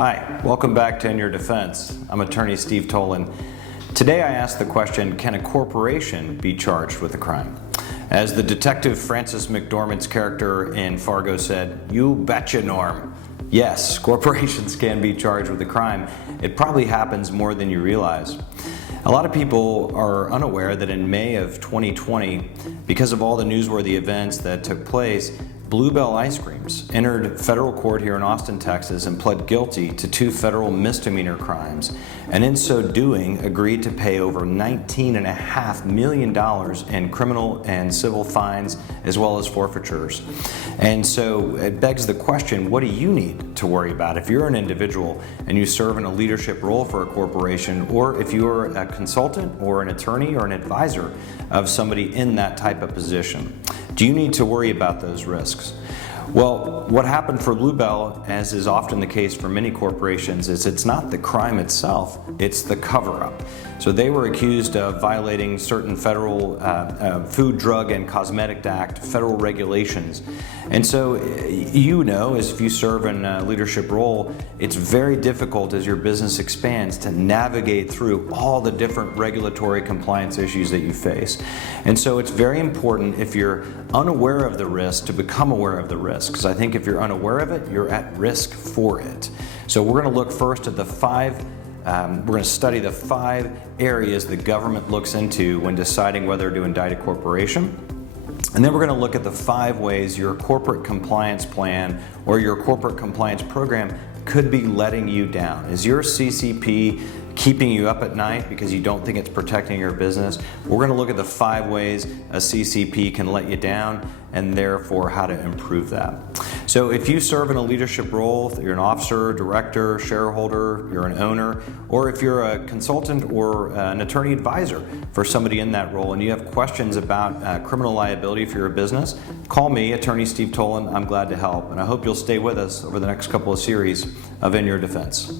Hi, welcome back to In Your Defense. I'm attorney Steve Tolan. Today I ask the question, can a corporation be charged with a crime? As the detective Frances McDormand's character in Fargo said, "You betcha, Norm." Yes, corporations can be charged with a crime. It probably happens more than you realize. A lot of people are unaware that in May of 2020, because of all the newsworthy events that took place, Bluebell Ice Creams entered federal court here in Austin, Texas, and pled guilty to 2 federal misdemeanor crimes, and in so doing agreed to pay over $19.5 million in criminal and civil fines as well as forfeitures. And so it begs the question, what do you need to worry about if you're an individual and you serve in a leadership role for a corporation, or if you're a consultant or an attorney or an advisor of somebody in that type of position? Do you need to worry about those risks? Well, what happened for Bluebell, as is often the case for many corporations, is it's not the crime itself, it's the cover-up. So they were accused of violating certain federal Food, Drug, and Cosmetic Act federal regulations. And so you know, as if you serve in a leadership role, it's very difficult as your business expands to navigate through all the different regulatory compliance issues that you face. And so it's very important, if you're unaware of the risk, to become aware of the risk. Because I think if you're unaware of it, you're at risk for it. So we're going to look first at we're going to study the 5 areas the government looks into when deciding whether to indict a corporation. And then we're going to look at the 5 ways your corporate compliance plan or your corporate compliance program could be letting you down. Is your CCP keeping you up at night because you don't think it's protecting your business? We're going to look at the 5 ways a CCP can let you down, and therefore how to improve that. So if you serve in a leadership role, you're an officer, director, shareholder, you're an owner, or if you're a consultant or an attorney advisor for somebody in that role and you have questions about criminal liability for your business, call me, attorney Steve Tolan. I'm glad to help, and I hope you'll stay with us over the next couple of series of In Your Defense.